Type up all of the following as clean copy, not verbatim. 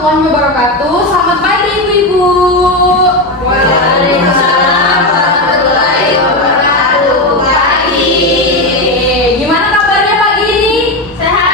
warahmatullahi wabarakatuh. Selamat pagi Ibu-ibu. Waalaikumsalam warahmatullahi wabarakatuh. Pagi. Gimana kabarnya pagi ini? Sehat.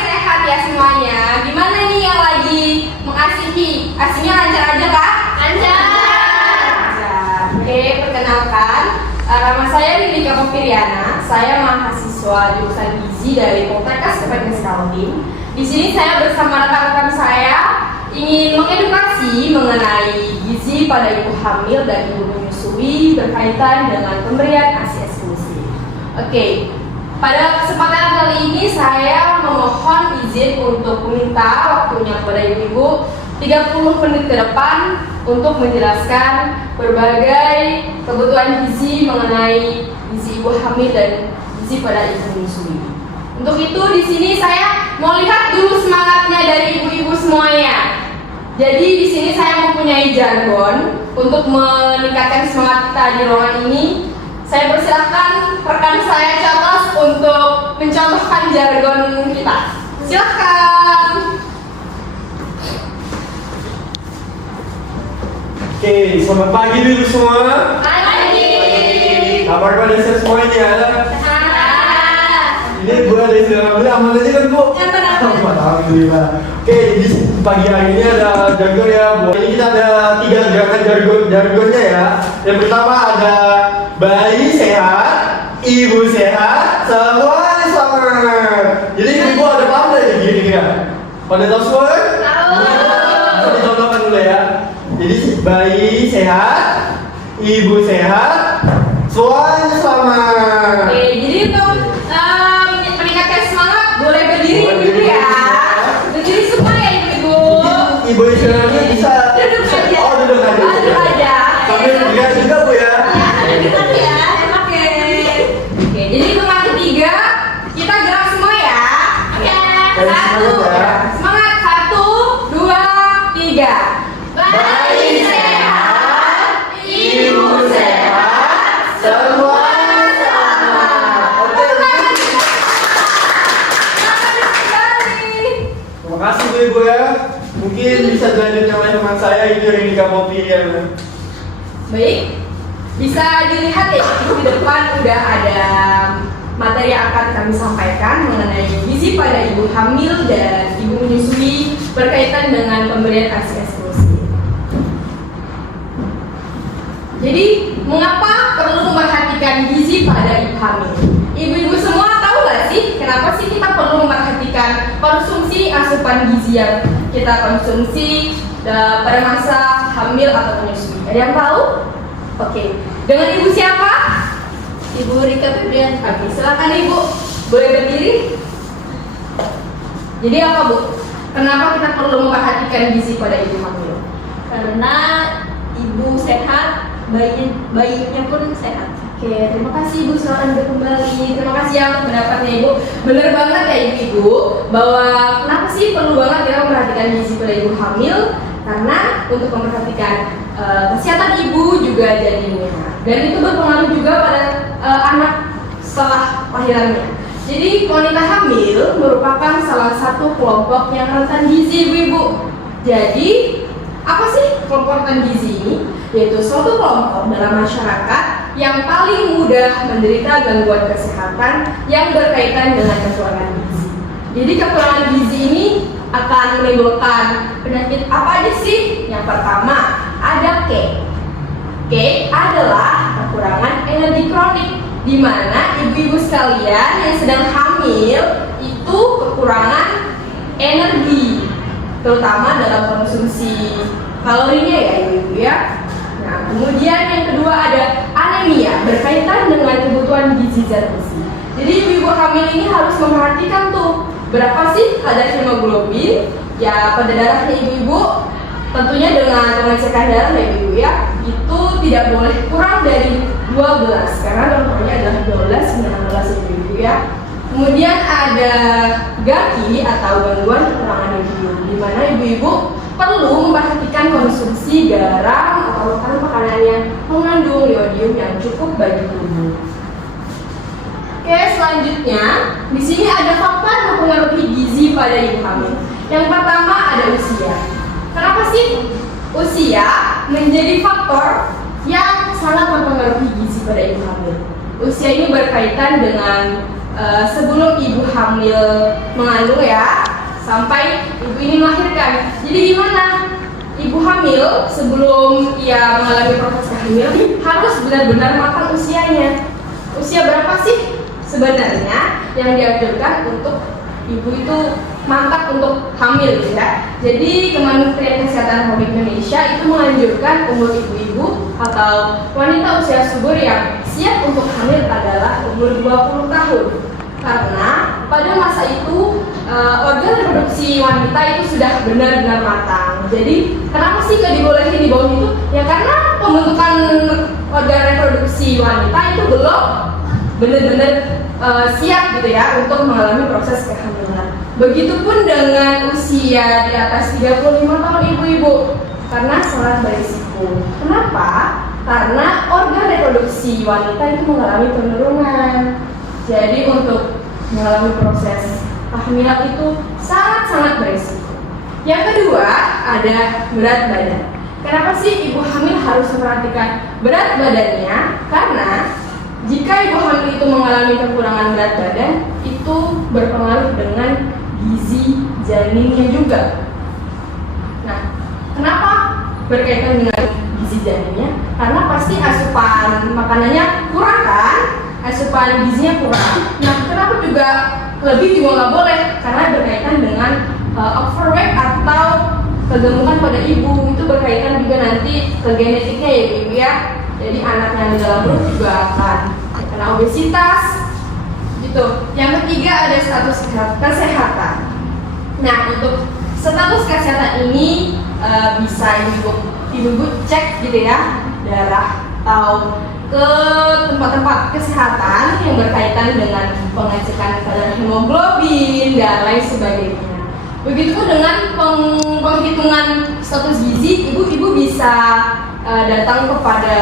Sehat ya semuanya. Gimana nih yang lagi mengasihi? Asinya lancar aja kah? Lancar. Lancar. Oke, perkenalkan, nama saya Lilika Piriana. Saya mahasiswa jurusan gizi dari Poltekkes Kemenkes Kaltim. Di sini saya bersama rekan-rekan saya ingin mengedukasi mengenai gizi pada ibu hamil dan ibu menyusui berkaitan dengan pemberian ASI eksklusif. Oke, pada kesempatan kali ini saya memohon izin untuk meminta waktunya kepada ibu-ibu 30 menit ke depan untuk menjelaskan berbagai kebutuhan gizi mengenai gizi ibu hamil dan gizi pada ibu menyusui. Untuk itu di sini saya mau lihat dulu semangatnya dari ibu-ibu semuanya. Jadi di sini saya mempunyai jargon untuk meningkatkan semangat kita di ruangan ini. Saya persilahkan rekan saya Charles untuk mencontohkan jargon kita. Silakan. Oke, selamat pagi dulu semua. Pagi. Kabar pada semuanya. Sehat. Ini Bu ada istilah aman aja kan Bu? Alhamdulillah. Oke, di pagi hari ini ada jargon ya Bu. Ini kita ada 3 gerakan jargonnya ya. Yang pertama ada bayi sehat, ibu sehat, semua selamat. Jadi ibu ada paham nggak ya kira-kira? Pada tahu semua kan? Tahu. Bisa dicontohkan dulu ya. Jadi bayi sehat, ibu sehat, semuanya selamat. Oke, jadi untuk meningkatkan semangat boleh berdiri Boleh dulu berdiri ya. ya. Berdiri semua ya ibu-ibu. Ibu istilahnya bisa. Duduk aja. Oh, duduk aja. Duduk aja. Sambil lihat juga Bu ya. Duduk ya. Oke. Oke, jadi hitungan ketiga kita gerak semua ya. Oke. Dari Satu. semangat ya. Semangat. 1, 2, 3. Bayi sehat, ibu sehat, Semua selamat. Oke. Terima kasih Bu Ibu ya. Mungkin bisa dilanjutkan oleh teman saya itu yang kamu pilih. Baik, bisa dilihat ya di depan udah ada materi yang akan kami sampaikan mengenai gizi pada ibu hamil dan ibu menyusui berkaitan dengan pemberian ASI eksklusif. Jadi, mengapa perlu memperhatikan gizi pada ibu hamil? Ibu-ibu semua tahu nggak sih kenapa sih kita perlu memperhatikan konsumsi asupan gizi yang kita konsumsi pada masa hamil atau menyusui? Ada yang tahu? Oke, dengan ibu siapa? Ibu Rika Febrian. Oke, silakan ibu. Boleh berdiri? Jadi apa bu? Kenapa kita perlu memperhatikan gizi pada ibu hamil? Karena ibu sehat, bayinya pun sehat. Oke, terima kasih ibu. Silakan duduk kembali. Terima kasih ya untuk pendapatnya ibu. Bener banget ya ibu bahwa kenapa sih perlu banget kita memperhatikan gizi pada ibu hamil? Karena untuk memperhatikan kesehatan ibu juga jadinya, dan itu berpengaruh juga pada anak setelah lahirannya. Jadi wanita hamil merupakan salah satu kelompok yang rentan gizi ibu-ibu. Jadi apa sih kelompok rentan gizi ini? Yaitu suatu kelompok dalam masyarakat yang paling mudah menderita gangguan kesehatan yang berkaitan dengan kekurangan gizi. Jadi kekurangan gizi ini akan menimbulkan penyakit apa aja sih? Yang pertama ada K. K adalah kekurangan energi kronik, di mana ibu-ibu sekalian yang sedang hamil itu kekurangan energi, terutama dalam konsumsi kalorinya ya ibu-ibu ya. Nah, kemudian yang kedua ada anemia, berkaitan dengan kebutuhan gizi zat besi. Jadi ibu-ibu hamil ini harus memperhatikan tuh berapa sih kadar hemoglobin ya pada darahnya ibu-ibu. Tentunya dengan pengecekan darah ya ibu ya, itu tidak boleh kurang dari 12 karena normalnya adalah 12-19 ibu ya. Kemudian ada GAKI atau gangguan kekurangan ibu, di mana ibu-ibu perlu memperhatikan konsumsi garam atau makanan-makanan yang mengandung iodium yang cukup bagi tubuh. Oke, selanjutnya di sini ada faktor mempengaruhi gizi pada ibu hamil. Yang pertama ada usia. Kenapa sih usia menjadi faktor yang sangat mempengaruhi gizi pada ibu hamil? Usia ini berkaitan dengan sebelum ibu hamil mengandung ya, sampai ibu ini melahirkan. Jadi gimana? Ibu hamil sebelum ia mengalami proses kehamilan harus benar-benar matang usianya. Usia berapa sih sebenarnya yang dianjurkan untuk ibu itu mantap untuk hamil gitu ya? Jadi Kementerian Kesehatan Republik Indonesia itu menganjurkan umur ibu-ibu atau wanita usia subur yang siap untuk hamil adalah umur 20 tahun. Karena pada masa itu organ reproduksi wanita itu sudah benar-benar matang. Jadi kenapa sih gak dibolehin di bawah itu? Ya karena pembentukan organ reproduksi wanita itu belum benar-benar siap gitu ya untuk mengalami proses kehamilan. Begitupun dengan usia di atas 35 tahun ibu-ibu, karena sangat berisiko. Kenapa? Karena organ reproduksi wanita itu mengalami penurunan. Jadi untuk mengalami proses kehamilan itu sangat-sangat berisiko. Yang kedua ada berat badan. Kenapa sih ibu hamil harus memperhatikan berat badannya? Karena jika ibu hamil itu mengalami kekurangan berat badan, itu berpengaruh dengan gizi janinnya juga. Nah, kenapa berkaitan dengan gizi janinnya? Karena pasti asupan makanannya kurang kan? Asupan gizinya kurang. Nah, kenapa juga lebih juga nggak boleh? Karena berkaitan dengan overweight atau kegemukan pada ibu. Itu berkaitan juga nanti ke genetiknya ya ibu ya. Jadi anaknya di dalam perut juga akan kena obesitas gitu. Yang ketiga ada status kesehatan. Nah, untuk status kesehatan ini bisa ibu cek gitu ya, darah atau ke tempat-tempat kesehatan yang berkaitan dengan pengecekan kadar hemoglobin dan lain sebagainya. Begitu dengan penghitungan status gizi, ibu bisa datang kepada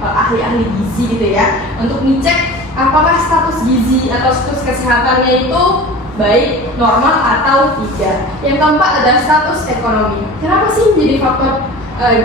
ahli-ahli gizi gitu ya, untuk dicek apakah status gizi atau status kesehatannya itu baik, normal atau tidak. Yang keempat ada status ekonomi. Kenapa sih menjadi faktor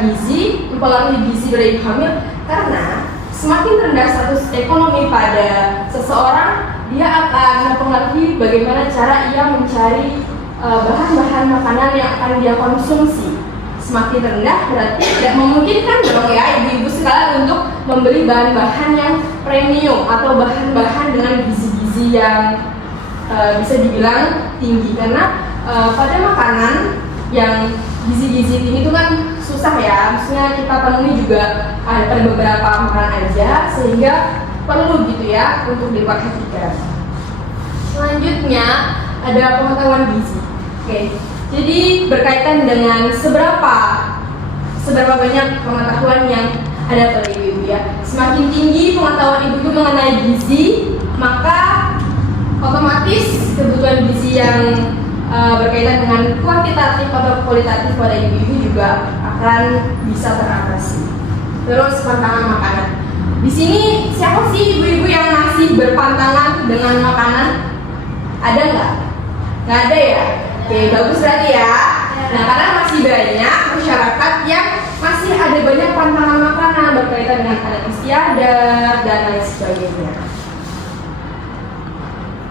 gizi, mempengaruhi gizi pada ibu hamil? Karena semakin rendah status ekonomi pada seseorang, dia akan mempengaruhi bagaimana cara ia mencari bahan-bahan makanan yang akan dia konsumsi. Semakin rendah berarti tidak memungkinkan dong ya ibu-ibu sekalian untuk membeli bahan-bahan yang premium atau bahan-bahan dengan gizi-gizi yang bisa dibilang tinggi. Karena pada makanan yang gizi-gizi tinggi itu kan susah ya, maksudnya kita temui juga pada beberapa makanan aja, sehingga perlu gitu ya untuk diperhatikan. Selanjutnya ada pengetahuan gizi. Oke, jadi berkaitan dengan seberapa banyak pengetahuan yang ada pada ibu-ibu ya. Semakin tinggi pengetahuan ibu-ibu mengenai gizi, maka otomatis kebutuhan gizi yang berkaitan dengan kuantitatif atau kualitatif pada ibu-ibu juga akan bisa teratasi. Terus pantangan makanan. Di sini siapa sih ibu-ibu yang masih berpantangan dengan makanan? Ada nggak? Nggak ada ya? Oke, bagus berarti ya. Nah, karena masih banyak masyarakat yang masih ada banyak pantangan makanan berkaitan dengan adat istiadat dan lain sebagainya.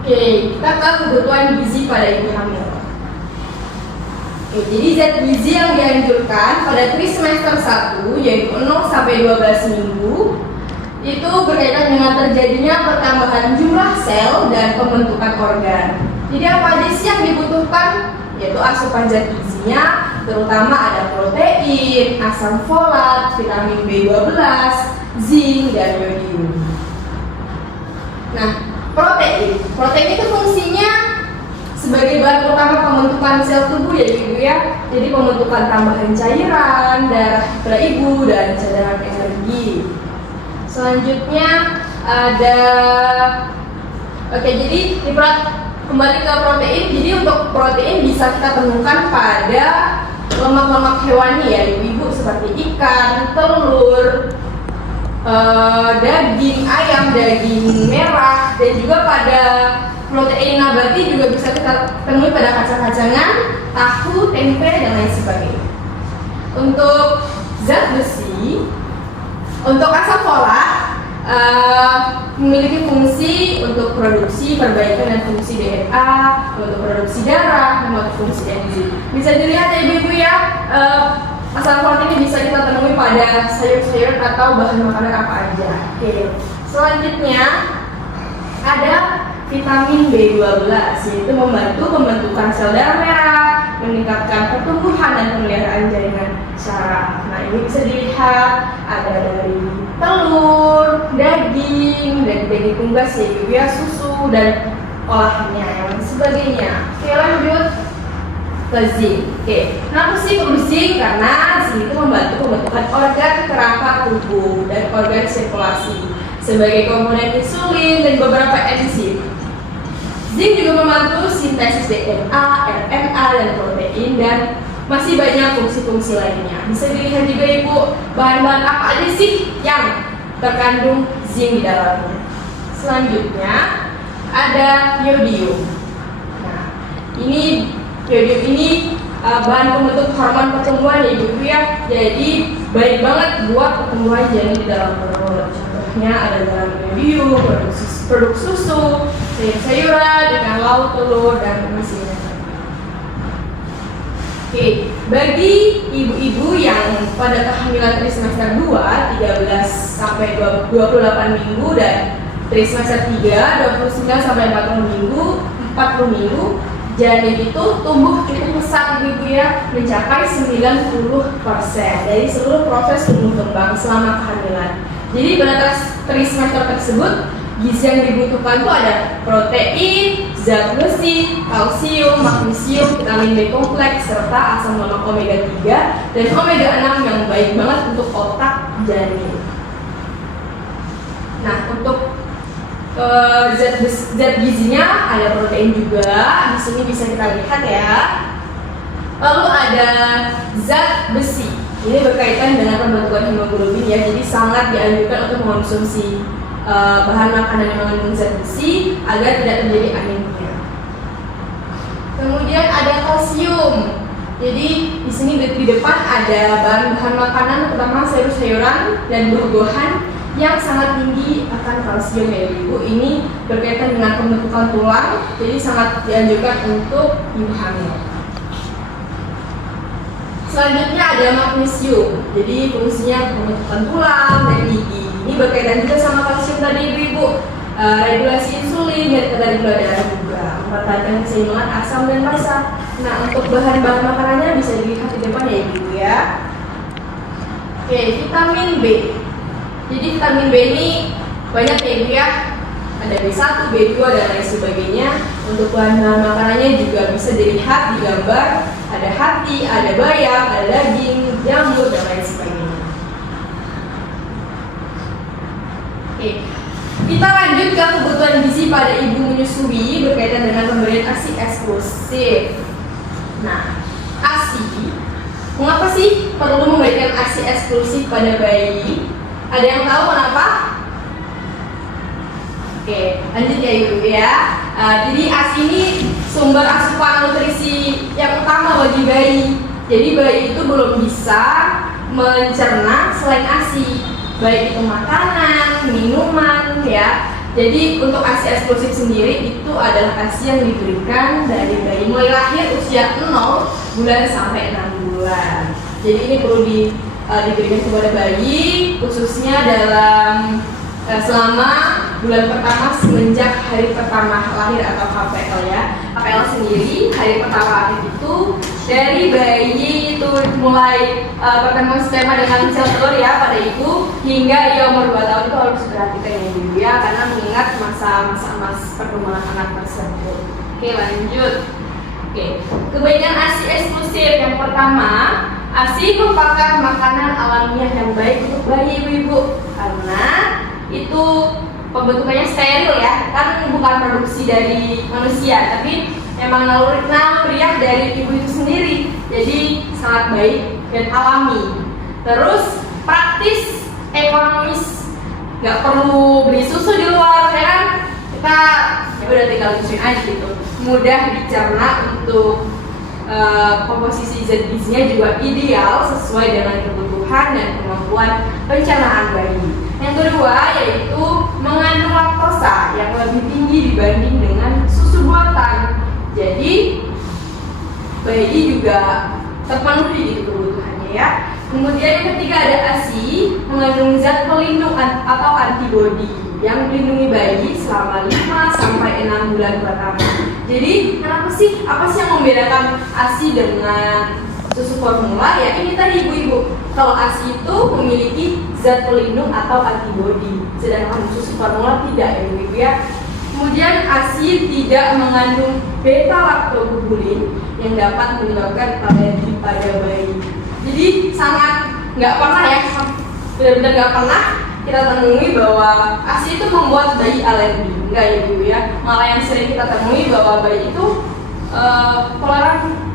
Oke, kita ke kebutuhan gizi pada ibu hamil. Oke, jadi zat gizi yang dianjurkan pada trimester 1 yaitu 0 sampai 12 minggu itu berkaitan dengan terjadinya pertambahan jumlah sel dan pembentukan organ. Jadi apa aja sih yang dibutuhkan? Yaitu asupan zat gizinya, terutama ada protein, asam folat, vitamin B12, zinc, dan yodium. Nah, protein itu fungsinya sebagai bahan utama pembentukan sel tubuh ya ibu ya. Jadi pembentukan tambahan cairan, darah pada ibu, dan cadangan energi. Selanjutnya ada jadi kembali ke protein. Jadi untuk protein bisa kita temukan pada lemak-lemak hewani ya ibu-ibu, seperti ikan, telur, daging ayam, daging merah, dan juga pada protein nabati juga bisa kita temui pada kacang-kacangan, tahu, tempe, dan lain sebagainya. Untuk zat besi, untuk asam folat memiliki fungsi untuk produksi perbaikan dan fungsi DNA, untuk produksi darah, dan untuk fungsi enzim. Bisa dilihat ya ibu-ibu ya, asam folat ini bisa kita temui pada sayur-sayur atau bahan makanan apa aja. Oke. Selanjutnya ada vitamin B12, yaitu membantu pembentukan sel darah merah, meningkatkan pertumbuhan dan pemeliharaan jaringan syaraf. Nah, ini bisa dilihat ada dari telur, daging, dan daging unggas ya, susu dan olahannya yang sebagainya. Oke, lanjut ke zinc. Oke, kenapa sih perlu zinc? Karena zinc itu membantu pembentukan organ kerangka tubuh dan organ sirkulasi sebagai komponen insulin dan beberapa enzim. Zinc juga membantu sintesis DNA, RNA, dan protein, dan masih banyak fungsi-fungsi lainnya. Bisa dilihat juga ibu, bahan-bahan apa aja sih yang terkandung zinc di dalamnya. Selanjutnya ada yodium. Nah, ini yodium ini bahan pembentuk hormon pertumbuhan ya ibu ya. Jadi baik banget buat pertumbuhan janin di dalam perut. Contohnya ada dalam yodium, produk susu, sayur-sayuran, ikan laut, telur, dan mesinnya. Oke, bagi ibu-ibu yang pada kehamilan trimester 2, 13 sampai 28 minggu, dan trimester 3, 29 sampai 40 minggu, janin itu tumbuh cukup pesat ibu-ibu ya, mencapai 90% dari seluruh proses tumbuh kembang selama kehamilan. Jadi pada trimester tersebut gizi yang dibutuhkan itu ada protein, zat besi, kalsium, magnesium, vitamin B kompleks, serta asam lemak omega 3 dan omega 6 yang baik banget untuk otak janin. Nah, untuk zat gizinya ada protein juga, di sini bisa kita lihat ya. Lalu ada zat besi. Ini berkaitan dengan pembentukan hemoglobin ya, jadi sangat dianjurkan untuk mengonsumsi bahan makanan yang mengandung zat besi agar tidak terjadi anemia. Kemudian ada kalsium. Jadi di sini di depan ada bahan-bahan makanan terutama sayur-sayuran dan buah-buahan yang sangat tinggi akan kalsium ya ibu. Ini berkaitan dengan pembentukan tulang, jadi sangat dianjurkan untuk ibu hamil. Selanjutnya ada magnesium. Jadi fungsinya pembentukan tulang dan gigi. Ini berkaitan juga sama kalsium tadi ibu-ibu. Regulasi insulin dan kadar gula darah juga. Mempertahankan keseimbangan asam dan basa. Nah, untuk bahan-bahan makanannya bisa dilihat di depan ya ibu ya. Oke, vitamin B. Jadi vitamin B ini banyak ya ibu ya. Ada B1, B2 dan lain sebagainya. Untuk bahan-bahan makanannya juga bisa dilihat di gambar. Ada hati, ada bayam, ada daging, jamur dan lain sebagainya. Oke, kita lanjut ke kebutuhan gizi pada ibu menyusui berkaitan dengan pemberian ASI eksklusif. Nah, ASI, mengapa sih perlu memberikan ASI eksklusif pada bayi? Ada yang tahu kenapa? Oke, lanjut ya ibu ya. Jadi ASI ini sumber asupan nutrisi yang utama bagi bayi. Jadi bayi itu belum bisa mencerna selain ASI, baik itu makanan, minuman ya. Jadi untuk ASI eksklusif sendiri itu adalah ASI yang diberikan dari bayi mulai lahir usia 0 bulan sampai 6 bulan. Jadi ini perlu diberikan kepada bayi khususnya dalam selama bulan pertama semenjak hari pertama lahir atau HPL ya. HPL sendiri hari pertama lahir itu dari bayi itu mulai pertemuan sperma dengan sel telur ya pada ibu hingga ia umur 2 tahun itu harus diperhatikan ya ibu ya, karena mengingat masa-masa perkembangan anak tersebut. Oke, lanjut. Oke, kebaikan ASI eksklusif yang pertama, ASI merupakan makanan alamiah yang baik untuk bayi ibu-ibu karena itu pembentukannya steril ya, kan bukan produksi dari manusia tapi memang naluriah dari ibu itu sendiri, jadi sangat baik dan alami. Terus praktis, ekonomis, nggak perlu beli susu di luar ya kan, kita ya udah tinggal susuin aja gitu. Mudah dicerna untuk komposisi zat gizinya juga ideal sesuai dengan kebutuhan dan kemampuan pencernaan bayi. Yang kedua yaitu mengandung laktosa yang lebih tinggi dibanding dengan susu buatan. Jadi bayi juga terpenuhi gitu kebutuhannya ya. Kemudian yang ketiga ada ASI, mengandung zat pelindung atau antibodi yang melindungi bayi selama 5 sampai 6 bulan pertama. Jadi apa sih yang membedakan ASI dengan susu formula? Ya ini tadi ibu-ibu. Kalau ASI itu memiliki zat pelindung atau antibodi, sedangkan susu formula tidak ya ibu-ibu ya. Kemudian ASI tidak mengandung beta laktogulin yang dapat menyebabkan alergi pada bayi. Jadi sangat nggak pernah ya, benar-benar nggak pernah kita temui bahwa ASI itu membuat bayi alergi. Enggak ya ibu ya. Malah yang sering kita temui bahwa bayi itu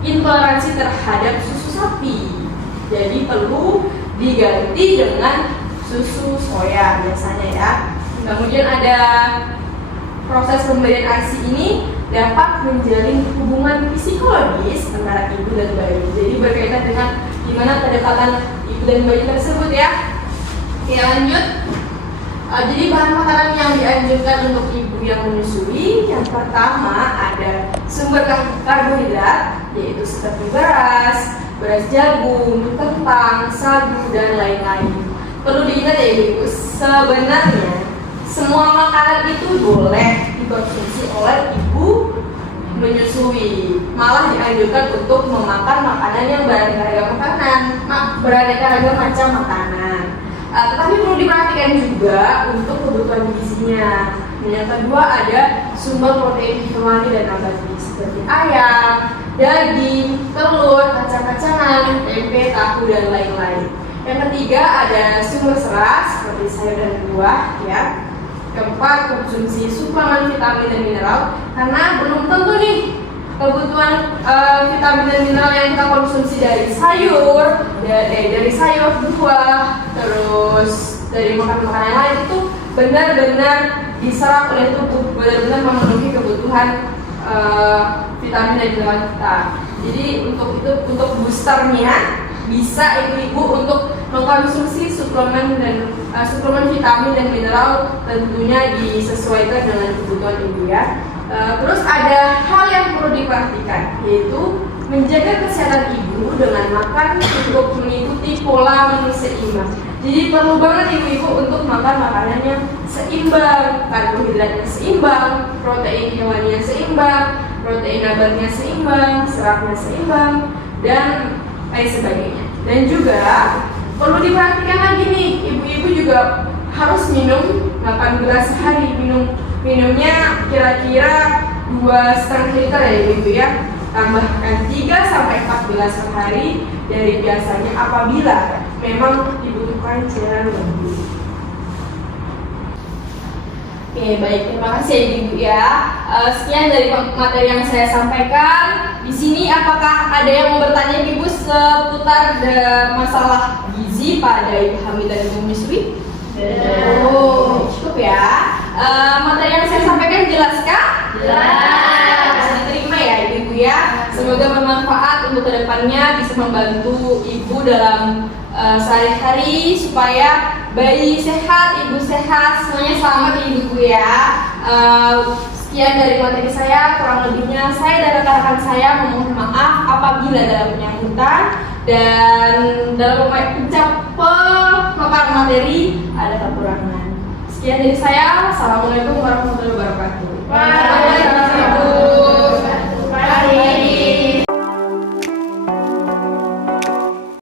intoleransi terhadap susu sapi. Jadi perlu diganti dengan susu soya biasanya ya. Kemudian ada proses pemberian ASI ini dapat menjalin hubungan psikologis antara ibu dan bayi. Jadi berkaitan dengan gimana kedekatan ibu dan bayi tersebut ya. Oke lanjut. Jadi bahan makanan yang dianjurkan untuk ibu yang menyusui, yang pertama ada sumber karbohidrat yaitu seperti beras jagung, kentang, sagu dan lain-lain. Perlu diingat ya ibu, sebenarnya semua makanan itu boleh dikonsumsi oleh ibu menyusui. Malah dianjurkan untuk memakan makanan yang beraneka ragam macam makanan. Tetapi perlu diperhatikan juga untuk kebutuhan gizinya. Yang kedua ada sumber protein hewani dan nabati seperti ayam, daging, telur, kacang-kacangan, tempe, tahu dan lain-lain. Yang ketiga ada sumber serat seperti sayur dan buah ya. Keempat, konsumsi suplemen vitamin dan mineral karena belum tentu nih kebutuhan vitamin dan mineral yang kita konsumsi dari sayur, dari sayur, buah, terus dari makanan-makanan yang lain itu benar-benar diserap oleh tubuh, benar-benar memenuhi kebutuhan vitamin dan mineral kita. Jadi untuk boosternya bisa ibu-ibu untuk mengkonsumsi suplemen vitamin dan mineral tentunya disesuaikan dengan kebutuhan ibu ya. Terus ada hal yang perlu diperhatikan yaitu menjaga kesehatan ibu dengan makan untuk mengikuti pola menu seimbang. Jadi perlu banget ibu-ibu untuk makan makanan yang seimbang, karbohidratnya seimbang, protein hewaninya seimbang, protein nabatinya seimbang, seratnya seimbang, dan lain sebagainya. Dan juga perlu diperhatikan lagi nih, ibu-ibu juga harus minum 8 gelas sehari. Minumnya kira-kira 2,5 liter ya ibu ya. Tambahkan 3 sampai 4 gelas per hari dari biasanya apabila memang dibutuhkan cairan lebih. Oke baik, terima kasih ibu ya. Sekian dari materi yang saya sampaikan. Di sini apakah ada yang mau bertanya ibu seputar masalah gizi pada ibu hamil dan ibu menyusui? Oh, cukup ya. Materi yang saya sampaikan jelaskah? Jelas. Bisa diterima ya ibu ya. Semoga bermanfaat untuk kedepannya, bisa membantu ibu dalam sehari-hari supaya bayi sehat, ibu sehat, semuanya selamat ya ibu ya. Sekian dari materi saya, kurang lebihnya saya dan rekan-rekan saya memohon maaf apabila dalam penyambutan dan dalam pemaparan materi ada kekurangan. Sekian dari saya, assalamualaikum warahmatullahi wabarakatuh. Waalaikumsalam.